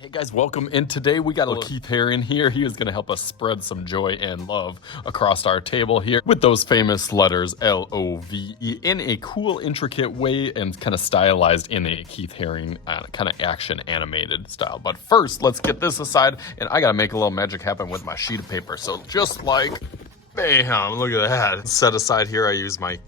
Hey guys, welcome. And today we got a little Keith Haring here. He is going to help us spread some joy and love across our table here with those famous letters L-O-V-E in a cool, intricate way and kind of stylized in a Keith Haring kind of action animated style. But first, let's get this aside, and I got to make a little magic happen with my sheet of paper. So just like, bam, look at that. Set aside here, I use my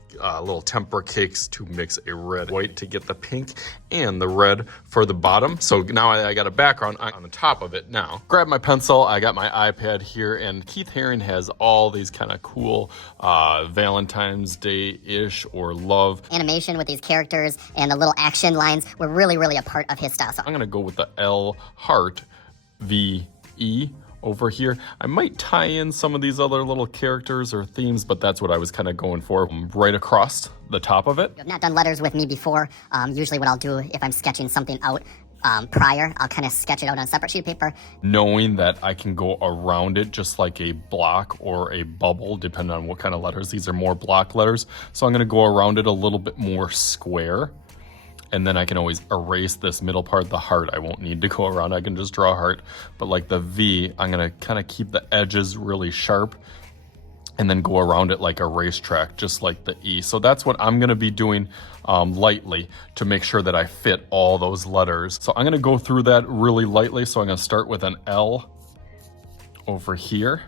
little temper cakes to mix a red white to get the pink and the red for the bottom. So now I got a background on the top of it now. Grab my pencil, I got my iPad here, and Keith Haring has all these kind of cool Valentine's Day-ish or love animation with these characters, and the little action lines were really a part of his style. So I'm gonna go with the L heart V-E over here. I might tie in some of these other little characters or themes, but that's what I was kind of going for right across the top of it. If you've not done letters with me before, usually what I'll do if I'm sketching something out prior, I'll kind of sketch it out on a separate sheet of paper. Knowing that I can go around it just like a block or a bubble, depending on what kind of letters. These are more block letters. So I'm gonna go around it a little bit more square. And then I can always erase this middle part, the heart. I won't need to go around, I can just draw a heart. But like the V, I'm gonna kind of keep the edges really sharp and then go around it like a racetrack, just like the E. So that's what I'm gonna be doing lightly to make sure that I fit all those letters. So I'm gonna go through that really lightly. So I'm gonna start with an L over here.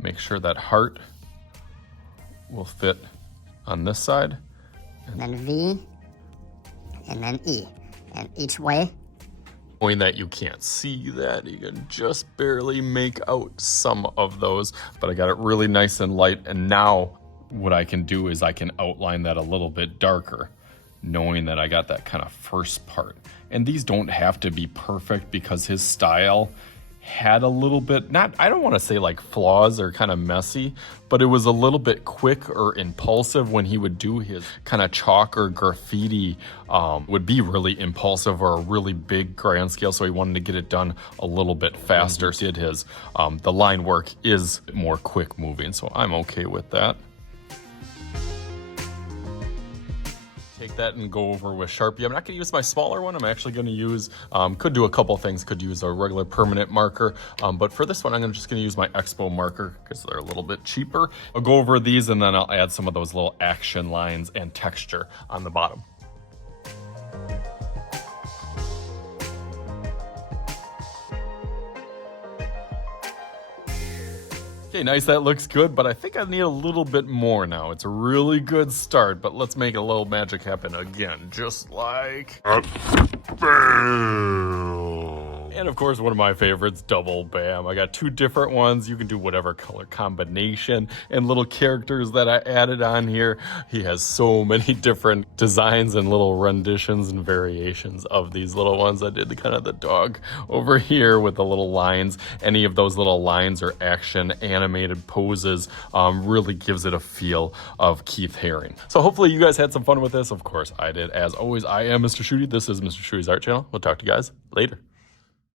Make sure that heart will fit on this side. And then V. And then E, and each way. Knowing that you can't see that, you can just barely make out some of those, but I got it really nice and light. And now what I can do is I can outline that a little bit darker, knowing that I got that kind of first part. And these don't have to be perfect because his style had a little bit, I don't want to say like flaws or kind of messy, but it was a little bit quick or impulsive when he would do his kind of chalk or graffiti, would be really impulsive or a really big grand scale. So he wanted to get it done a little bit faster. So he did his, the line work is more quick moving. So I'm okay with that. Take that and go over with Sharpie. I'm not going to use my smaller one. I'm actually going to use, could do a couple things. Could use a regular permanent marker. But for this one, I'm just going to use my Expo marker because they're a little bit cheaper. I'll go over these and then I'll add some of those little action lines and texture on the bottom. Okay, nice, that looks good, but I think I need a little bit more now. It's a really good start, but let's make a little magic happen again, just like... And of course, one of my favorites, double bam. I got two different ones. You can do whatever color combination and little characters that I added on here. He has so many different designs and little renditions and variations of these little ones. I did the kind of the dog over here with the little lines. Any of those little lines or action animated poses really gives it a feel of Keith Haring. So hopefully you guys had some fun with this. Of course I did. As always, I am Mr. Shooty. This is Mr. Shooty's Art Channel. We'll talk to you guys later.